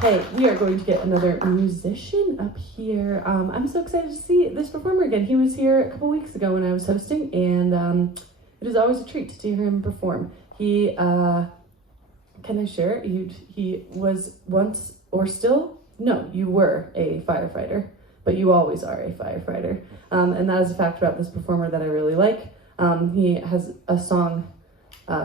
Hey, we are going to get another musician up here. I'm so excited to see this performer again. He was here a couple weeks ago when I was hosting, and it is always a treat to hear him perform. He, can I share? He was once, or still? No, you were a firefighter, but you always are a firefighter. And that is a fact about this performer that I really like. He has a song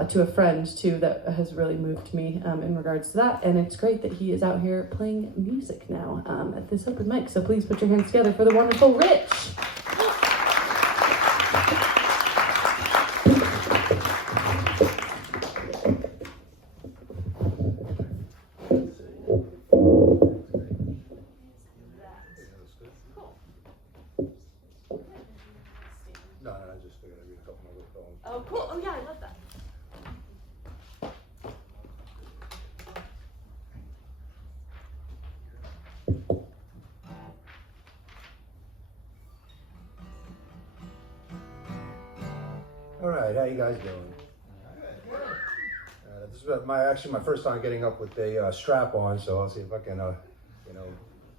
to a friend too that has really moved me in regards to that, and it's great that he is out here playing music now at this open mic. So please put your hands together for the wonderful Rich. Oh, cool. Oh, yeah, I love that. All right, how you guys doing? This is actually my first time getting up with a strap on, so I'll see if I can,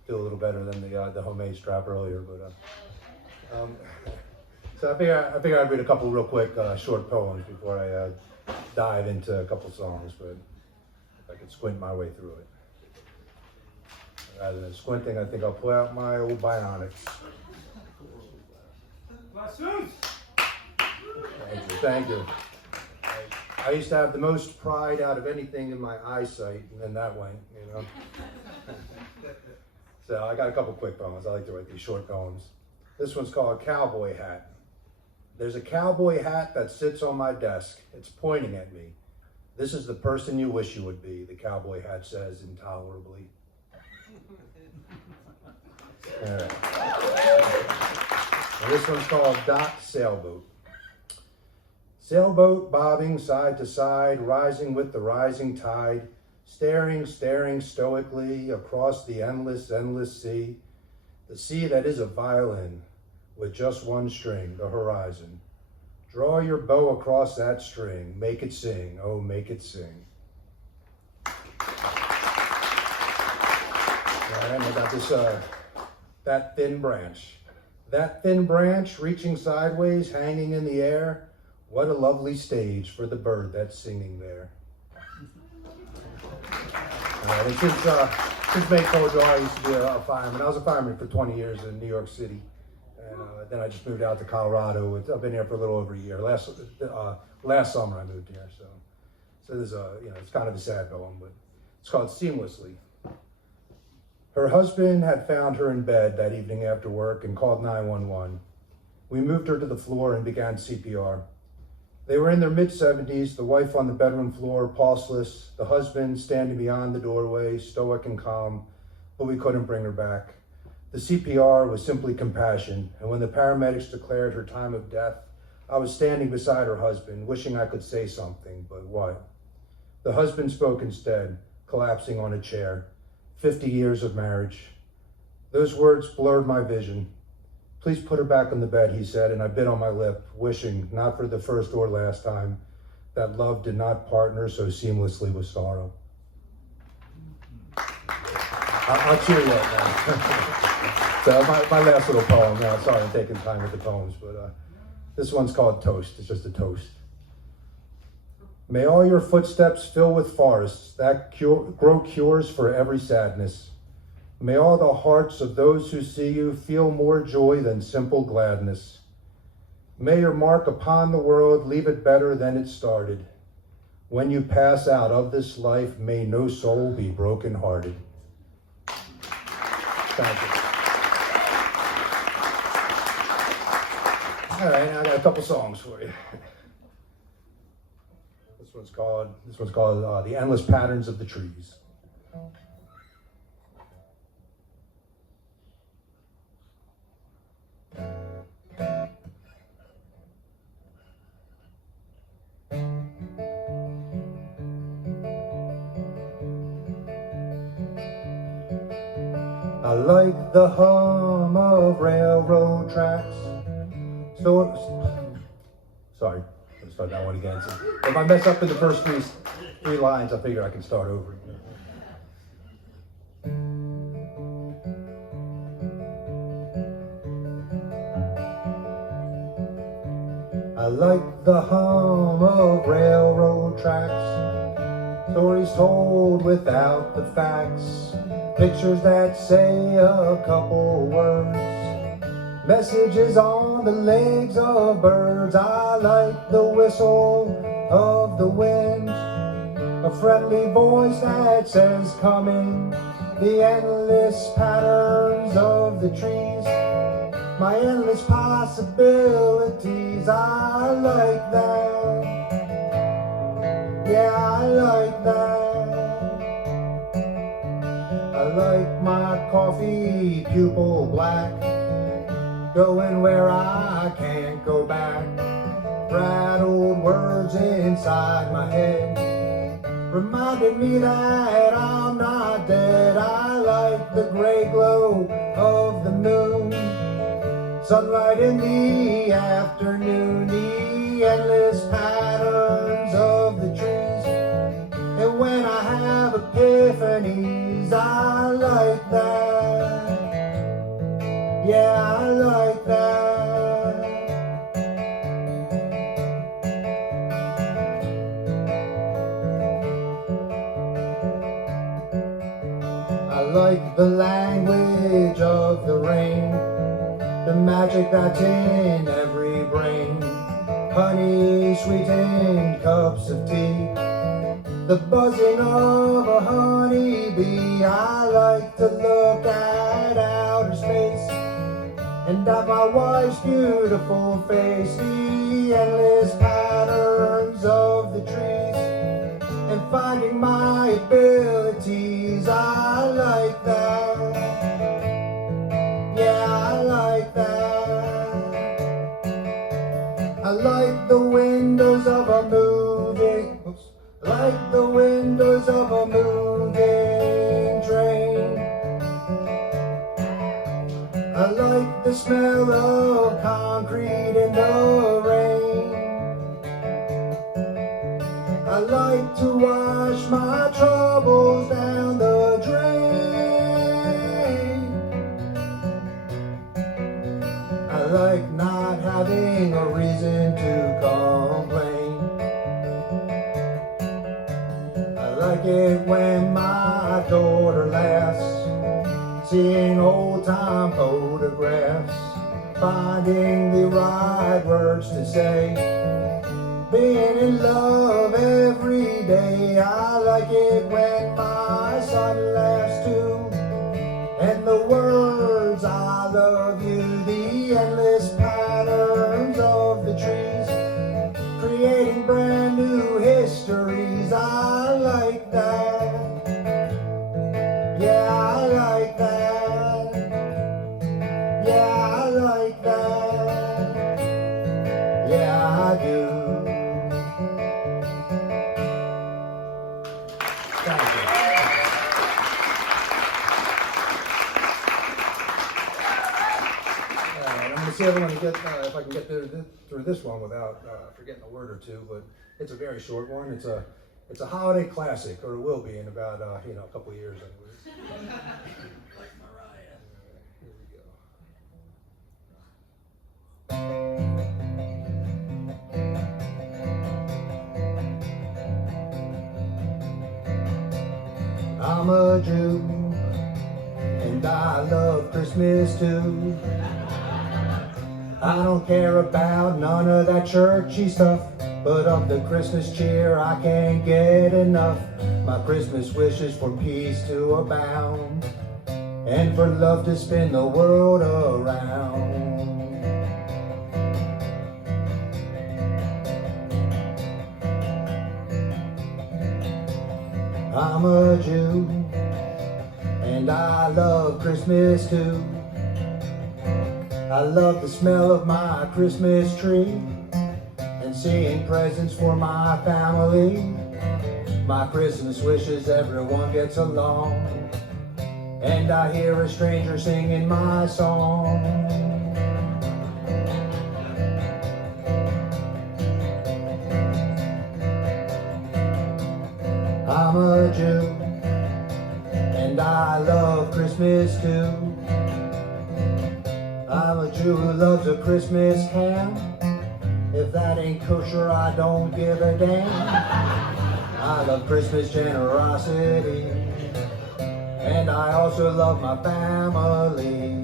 feel a little better than the homemade strap earlier. But so I figure I'd read a couple real quick short poems before I dive into a couple songs. But if I could squint my way through it, rather than squinting, I think I'll pull out my old bionics. Thank you. I used to have the most pride out of anything in my eyesight, and then that went, So I got a couple quick poems. I like to write these short poems. This one's called Cowboy Hat. There's a cowboy hat that sits on my desk. It's pointing at me. This is the person you wish you would be, the cowboy hat says intolerably. All right. And this one's called Dock Sailboat. Sailboat bobbing side to side, rising with the rising tide, staring stoically across the endless sea, the sea that is a violin with just one string, the horizon. Draw your bow across that string, make it sing, oh, make it sing. All right, and I got this, that thin branch. That thin branch reaching sideways, hanging in the air. What a lovely stage for the bird that's singing there. And since May July, I used to be a fireman. I was a fireman for 20 years in New York City. And then I just moved out to Colorado. I've been here for a little over a year. Last summer I moved here. So there's it's kind of a sad poem, but it's called Seamlessly. Her husband had found her in bed that evening after work and called 911. We moved her to the floor and began CPR. They were in their mid-70s, the wife on the bedroom floor, pulseless, the husband standing beyond the doorway, stoic and calm, but we couldn't bring her back. The CPR was simply compassion, and when the paramedics declared her time of death, I was standing beside her husband, wishing I could say something, but what? The husband spoke instead, collapsing on a chair. 50 years of marriage. Those words blurred my vision. Please put her back on the bed, he said, and I bit on my lip, wishing, not for the first or last time, that love did not partner so seamlessly with sorrow. I'll cheer you up now. So my last little poem now. Sorry, I'm taking time with the poems, but this one's called Toast. It's just a toast. May all your footsteps fill with forests that grow cures for every sadness. May all the hearts of those who see you feel more joy than simple gladness. May your mark upon the world leave it better than it started. When you pass out of this life, may no soul be brokenhearted. Thank you. All right, I got a couple songs for you. This one's called The Endless Patterns of the Trees. I like the hum of railroad tracks. Sorry, let's start that one again. So if I mess up in the first three lines, I figure I can start over. I like the hum of railroad tracks, stories told without the facts, pictures that say a couple words, messages on the legs of birds. I like the whistle of the wind, a friendly voice that says come in, the endless patterns of the trees, my endless possibilities. I like that, yeah, I like that. I like my coffee pupil black, going where I can't go back, rattled words inside my head, reminding me that I'm not dead. I like the gray glow of the moon, sunlight in the afternoon, the endless patterns of the trees, and when I have epiphanies, I like that, yeah, I like that. I like the language of the rain, the magic that's in every brain, honey sweetened cups of tea, the buzzing of a honeybee. I like to look at outer space and at my wife's beautiful face, the endless patterns of the trees, and finding my abilities. I like that, yeah, I like that. I like the windows of a moving, like the windows of a moving train. I like the smell of concrete in the rain. I like to wash my troubles down the drain. I like not having a reason to complain. I like it when my daughter laughs, seeing old-time photographs, finding the right words to say, being in love every day. I like it when my son laughs too, and the words I love you, the endless patterns of the trees, creating brand new histories. I like that, yeah, I like that, yeah, I like that, yeah, I do. Thank you. I'm going to see if I can get through this one without forgetting a word or two, but it's a very short one. It's a holiday classic, or it will be in about a couple of years anyways. Like Mariah. Here we go. I'm a Jew, and I love Christmas too. I don't care about none of that churchy stuff, but of the Christmas cheer I can't get enough. My Christmas wish is for peace to abound, and for love to spin the world around. I'm a Jew, and I love Christmas too. I love the smell of my Christmas tree, and seeing presents for my family. My Christmas wishes everyone gets along, and I hear a stranger singing my song. I'm a Jew, and I love Christmas too. I'm a Jew who loves a Christmas ham, If that ain't kosher, I don't give a damn. I love Christmas generosity, and I also love my family.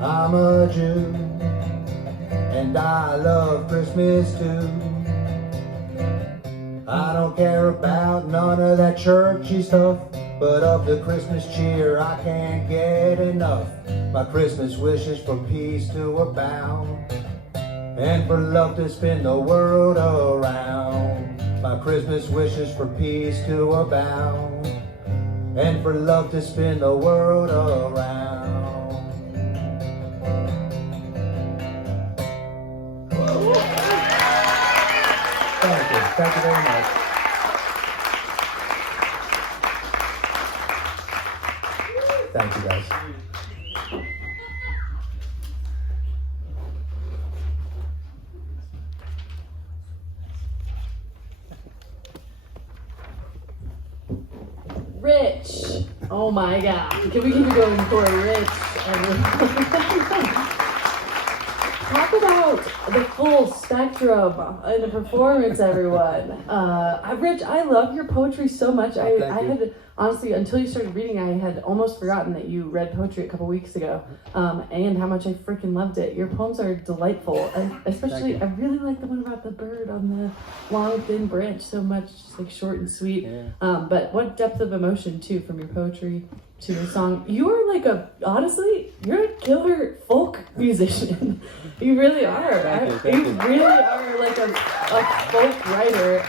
I'm a Jew, and I love Christmas too. I don't care about none of that churchy stuff, but of the Christmas cheer I can't get enough. My Christmas wishes for peace to abound, and for love to spin the world around. My Christmas wishes for peace to abound, and for love to spin the world around. Thank you very much. Thank you, guys. Rich. Oh my God. Can we keep it going for Rich? Talk about the full spectrum in the performance, everyone. Rich, I love your poetry so much. I had, honestly, until you started reading, I had almost forgotten that you read poetry a couple weeks ago, and how much I freaking loved it. Your poems are delightful, and especially, I really like the one about the bird on the long, thin branch so much, just like short and sweet. Yeah. But what depth of emotion, too, from your poetry to your song. You are honestly, you're a killer folk musician. You really are. You really are like a folk writer.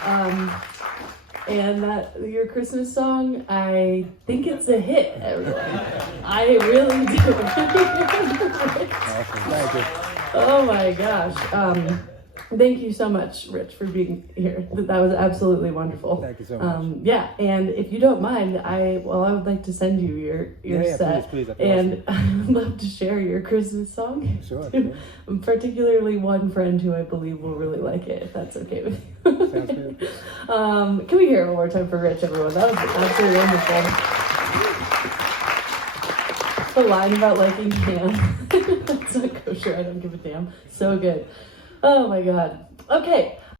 And your Christmas song, I think it's a hit, everyone. I really do. Thank you. Oh my gosh. Thank you so much, Rich, for being here. That was absolutely wonderful. Thank you so much. Yeah, and if you don't mind, I would like to send you your set. Please, and I'd love to share your Christmas song. Sure. Particularly one friend who I believe will really like it, if that's okay with you. Sounds good. Can we hear it one more time for Rich, everyone? That was absolutely wonderful. The line about liking ham. That's not kosher, I don't give a damn. So good. Oh my God. Okay,